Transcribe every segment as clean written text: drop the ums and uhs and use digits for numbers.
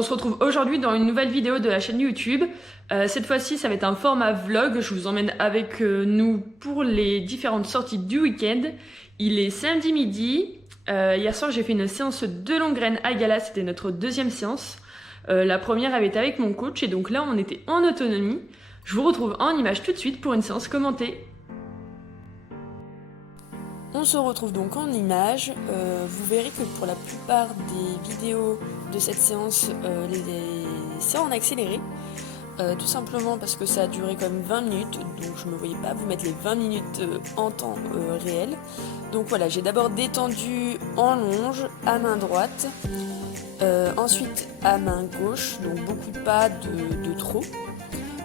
on se retrouve aujourd'hui dans une nouvelle vidéo de la chaîne YouTube. Cette fois-ci, ça va être un format vlog. Je vous emmène avec nous pour les différentes sorties du week-end. Il est samedi midi. Hier soir, j'ai fait une séance de longue graine à Gala. C'était notre deuxième séance. La première avait été avec mon coach et donc là, on était en autonomie. Je vous retrouve en image tout de suite pour une séance commentée. On se retrouve donc en images. Vous verrez que pour la plupart des vidéos de cette séance, c'est en accéléré. Tout simplement parce que ça a duré quand même 20 minutes, donc je ne me voyais pas vous mettre les 20 minutes en temps réel. Donc voilà, j'ai d'abord détendu en longe à main droite, ensuite à main gauche, donc beaucoup de pas de trop.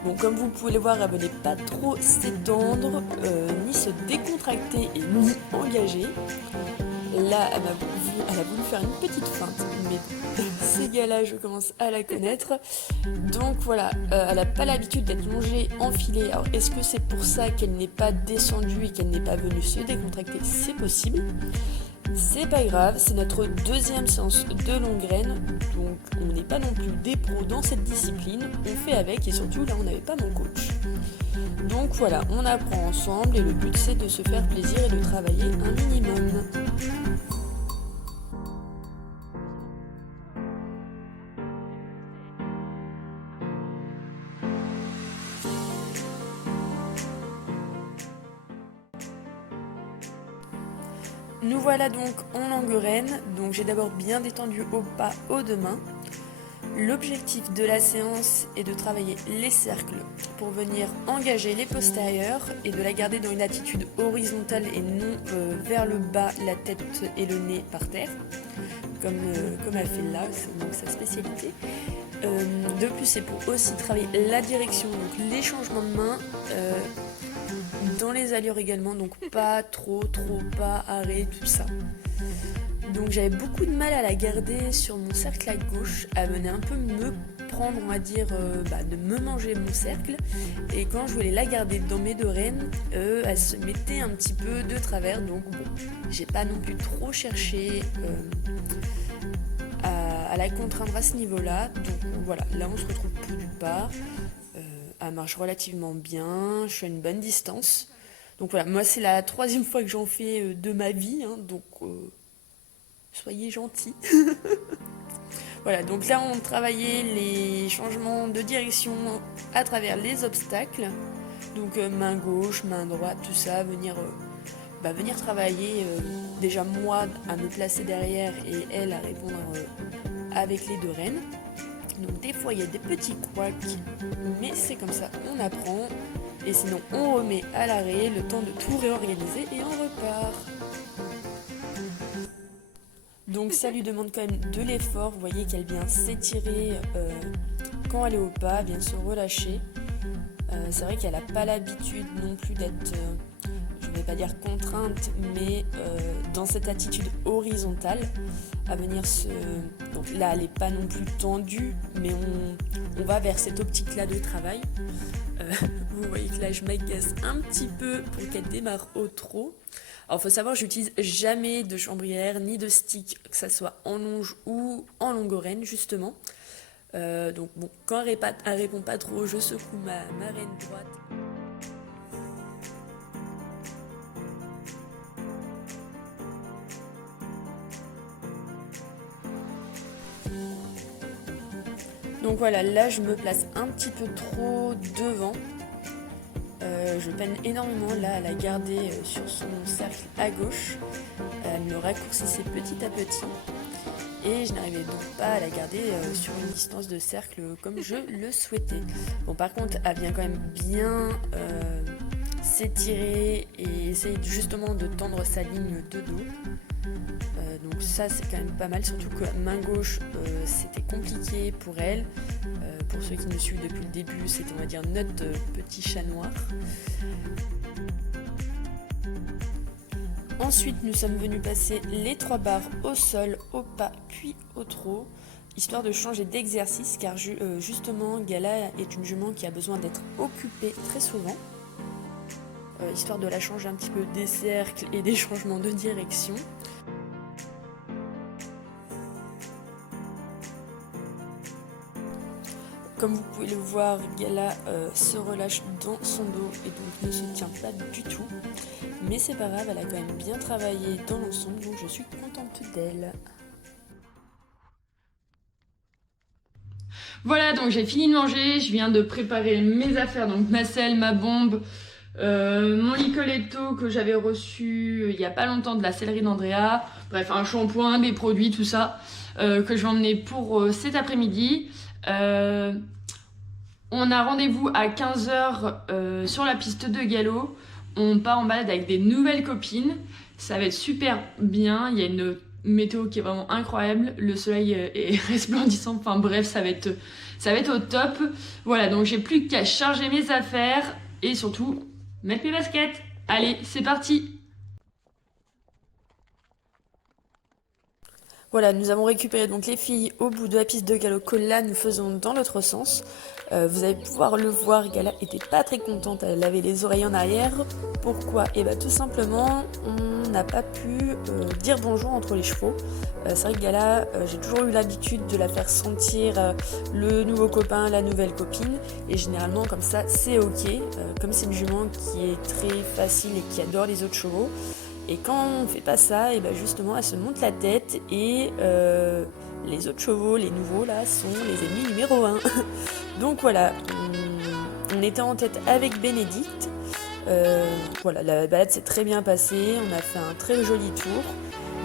Bon, comme vous pouvez le voir, elle ne venait pas trop s'étendre, ni se décontracter et ni engager. Là, elle a voulu faire une petite feinte, mais ces gars-là, je commence à la connaître. Donc voilà, elle n'a pas l'habitude d'être longée, enfilée. Alors, est-ce que c'est pour ça qu'elle n'est pas descendue et qu'elle n'est pas venue se décontracter? C'est possible. C'est pas grave, c'est notre deuxième séance de longue graine, donc on n'est pas non plus des pros dans cette discipline, on fait avec et surtout là on n'avait pas mon coach. Donc voilà, on apprend ensemble et le but c'est de se faire plaisir et de travailler un minimum. Nous voilà donc en longue graine, donc j'ai d'abord bien détendu au pas, aux deux mains. L'objectif de la séance est de travailler les cercles pour venir engager les postérieurs et de la garder dans une attitude horizontale et non vers le bas, la tête et le nez par terre, comme elle fait là, c'est donc sa spécialité. De plus, c'est pour aussi travailler la direction, donc les changements de main, dans les allures également, donc pas trop, pas, arrêt, tout ça. Donc j'avais beaucoup de mal à la garder sur mon cercle à gauche, elle venait un peu me prendre, on va dire, de me manger mon cercle. Et quand je voulais la garder dans mes deux rênes, elle se mettait un petit peu de travers, donc bon, j'ai pas non plus trop cherché à la contraindre à ce niveau-là. Donc voilà, là on se retrouve plus du pas. Elle marche relativement bien, je suis à une bonne distance. Donc voilà, moi c'est la troisième fois que j'en fais de ma vie, hein, donc soyez gentils. Voilà, donc là on travaillait les changements de direction à travers les obstacles. Donc main gauche, main droite, tout ça, venir travailler déjà moi à me placer derrière et elle à répondre avec les deux rênes. Donc des fois il y a des petits couacs, mais c'est comme ça, on apprend. Et sinon on remet à l'arrêt, le temps de tout réorganiser et on repart. Donc ça lui demande quand même de l'effort, vous voyez qu'elle vient s'étirer quand elle est au pas, vient se relâcher. C'est vrai qu'elle n'a pas l'habitude non plus d'être, je ne vais pas dire contrainte, mais dans cette attitude horizontale, à venir se... Donc là, elle n'est pas non plus tendue, mais on va vers cette optique-là de travail. Vous voyez que là, je m'agace un petit peu pour qu'elle démarre au trot. Alors, il faut savoir, j'utilise jamais de chambrière ni de stick, que ça soit en longe ou en longue reine, justement. Donc bon, quand elle répond pas trop, je secoue ma reine droite. Donc voilà, là je me place un petit peu trop devant. Je peine énormément là à la garder sur son cercle à gauche. Elle me raccourcissait petit à petit. Et je n'arrivais donc pas à la garder sur une distance de cercle comme je le souhaitais. Bon, par contre, elle vient quand même bien s'étirer et essayer justement de tendre sa ligne de dos. Donc ça, c'est quand même pas mal, surtout que main gauche, c'était compliqué pour elle. Pour ceux qui me suivent depuis le début, c'était, on va dire, notre petit chat noir. Ensuite, nous sommes venus passer les 3 barres au sol, au pas, puis au trot, histoire de changer d'exercice, car justement, Gala est une jument qui a besoin d'être occupée très souvent, histoire de la changer un petit peu des cercles et des changements de direction. Comme vous pouvez le voir, Gala se relâche dans son dos et donc ne se tient pas du tout. Mais c'est pas grave, elle a quand même bien travaillé dans l'ensemble, donc je suis contente d'elle. Voilà, donc j'ai fini de manger, je viens de préparer mes affaires, donc ma selle, ma bombe, mon Licoletto que j'avais reçu il y a pas longtemps de la sellerie d'Andrea, bref, un shampoing, des produits, tout ça, que je vais emmener pour cet après-midi. On a rendez-vous à 15h sur la piste de galop. On part en balade avec des nouvelles copines. Ça va être super bien. Il y a une météo qui est vraiment incroyable. Le soleil est resplendissant. Enfin bref, ça va être au top. Voilà, donc j'ai plus qu'à charger mes affaires et surtout mettre mes baskets. Allez, c'est parti! Voilà, nous avons récupéré donc les filles au bout de la piste de galop que là nous faisons dans l'autre sens. Vous allez pouvoir le voir, Gala était pas très contente, elle avait les oreilles en arrière. Pourquoi? Et bah tout simplement, on n'a pas pu dire bonjour entre les chevaux. C'est vrai que Gala, j'ai toujours eu l'habitude de la faire sentir le nouveau copain, la nouvelle copine. Et généralement comme ça c'est ok, comme c'est une jument qui est très facile et qui adore les autres chevaux. Et quand on fait pas ça, et ben justement elle se monte la tête et les autres chevaux, les nouveaux là, sont les ennemis numéro 1. Donc voilà, on était en tête avec Bénédicte. Voilà, la balade s'est très bien passée, on a fait un très joli tour.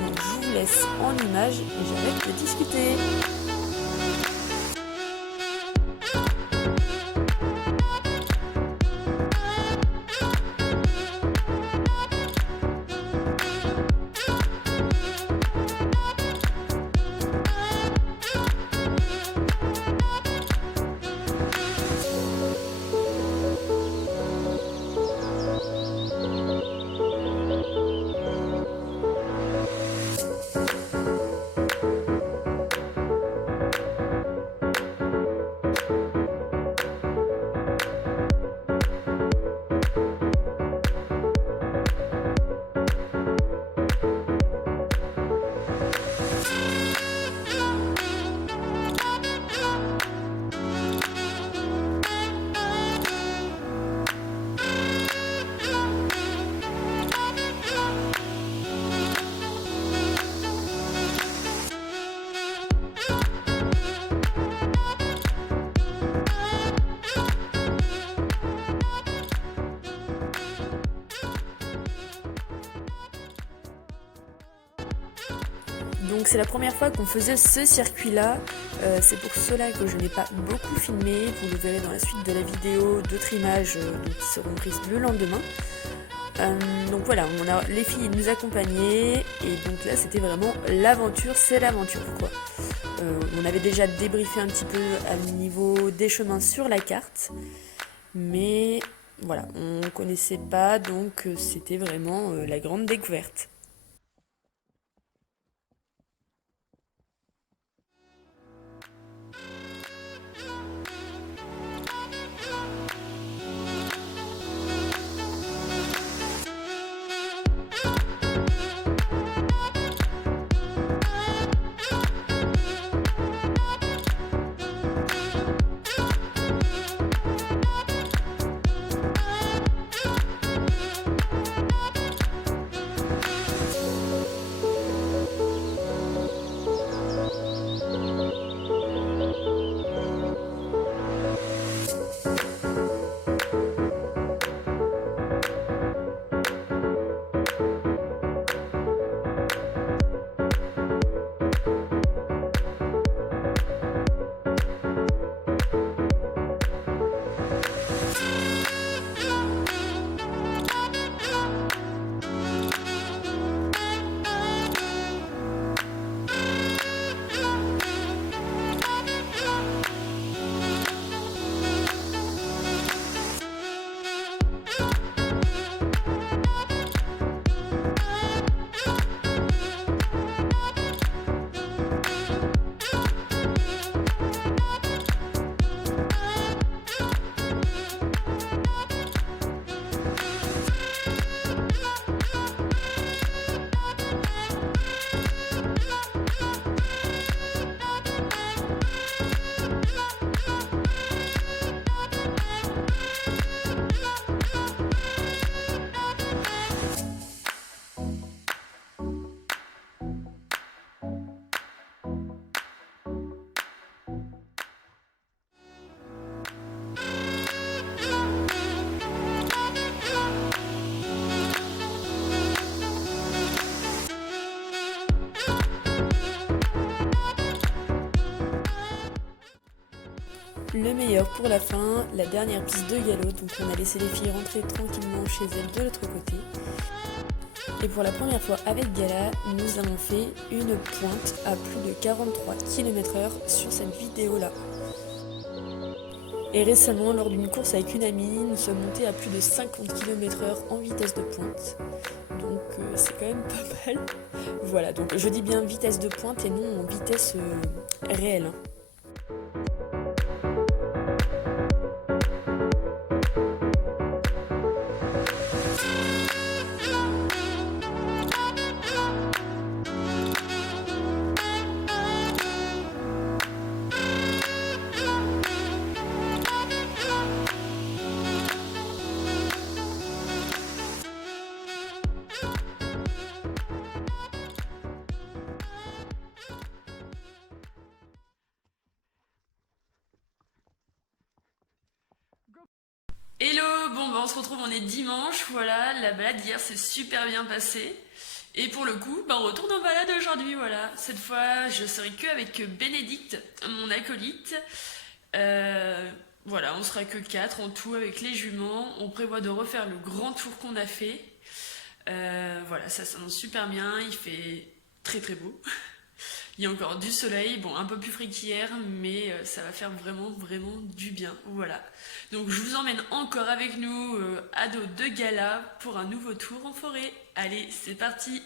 Donc je vous laisse en image et j'arrête de discuter. Donc c'est la première fois qu'on faisait ce circuit-là, c'est pour cela que je n'ai pas beaucoup filmé, vous le verrez dans la suite de la vidéo, d'autres images qui seront prises le lendemain. Donc voilà, les filles nous accompagnaient et donc là c'était vraiment l'aventure, c'est l'aventure quoi. On avait déjà débriefé un petit peu à niveau des chemins sur la carte, mais voilà, on connaissait pas donc c'était vraiment la grande découverte. le meilleur pour la fin, la dernière piste de galop. Donc on a laissé les filles rentrer tranquillement chez elles de l'autre côté. Et pour la première fois avec Gala, nous avons fait une pointe à plus de 43 km/h sur cette vidéo-là. Et récemment, lors d'une course avec une amie, nous sommes montés à plus de 50 km/h en vitesse de pointe. Donc c'est quand même pas mal. Voilà, donc je dis bien vitesse de pointe et non en vitesse réelle. Hello, on se retrouve, on est dimanche, voilà, la balade hier s'est super bien passée. Et pour le coup, on retourne en balade aujourd'hui, voilà. Cette fois, je serai que avec Bénédicte, mon acolyte. Voilà, on sera que 4 en tout avec les juments. On prévoit de refaire le grand tour qu'on a fait. Voilà, ça s'annonce super bien, il fait très très beau. Il y a encore du soleil, un peu plus frais qu'hier, mais ça va faire vraiment du bien, voilà. Donc je vous emmène encore avec nous à dos de Gala pour un nouveau tour en forêt. Allez, c'est parti!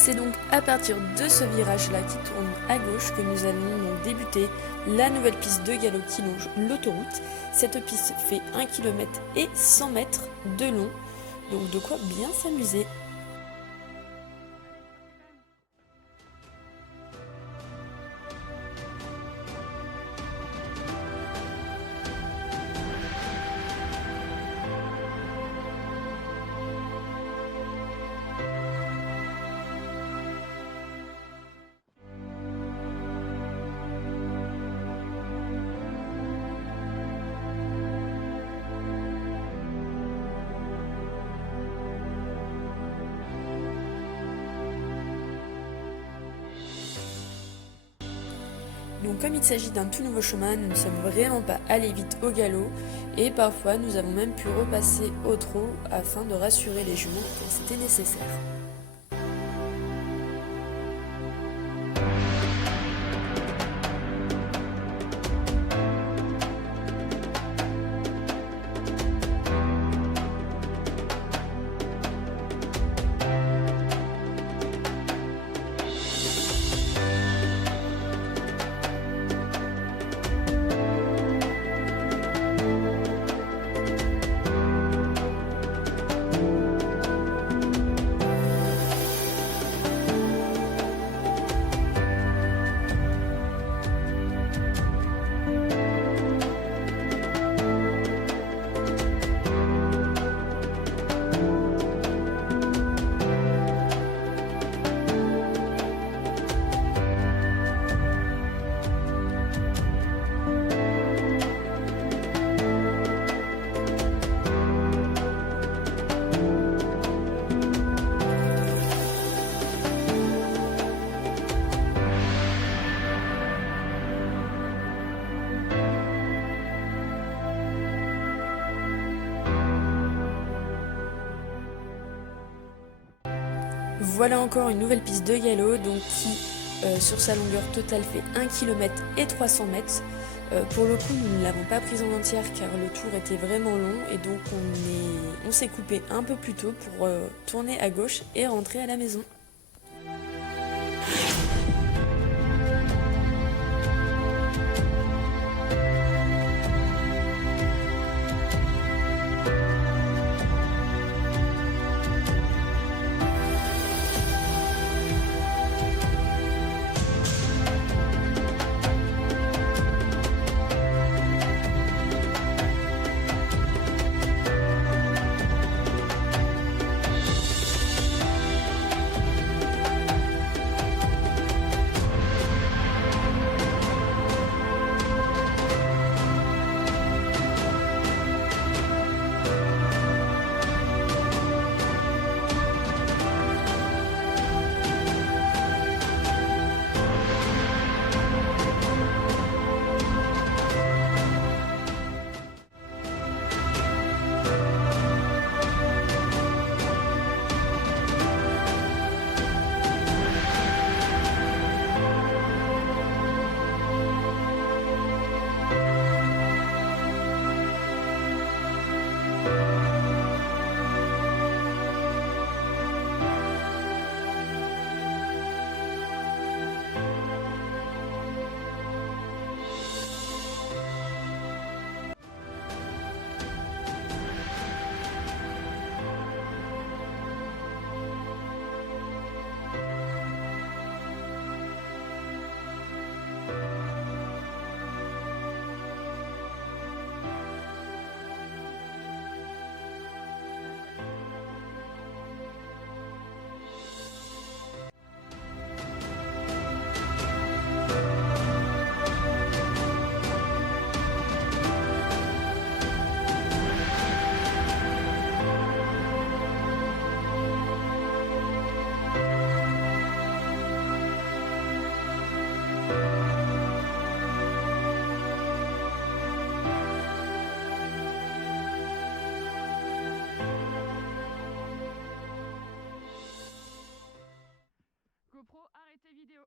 C'est donc à partir de ce virage-là qui tourne à gauche que nous allons donc débuter la nouvelle piste de galop qui longe l'autoroute. Cette piste fait 1 km et 100 mètres de long, donc de quoi bien s'amuser. Donc comme il s'agit d'un tout nouveau chemin, nous ne sommes vraiment pas allés vite au galop et parfois nous avons même pu repasser au trot afin de rassurer les juments quand c'était nécessaire. Voilà encore une nouvelle piste de galop donc qui sur sa longueur totale fait 1 km et 300 mètres. Pour le coup nous ne l'avons pas prise en entière car le tour était vraiment long et donc on s'est coupé un peu plus tôt pour tourner à gauche et rentrer à la maison.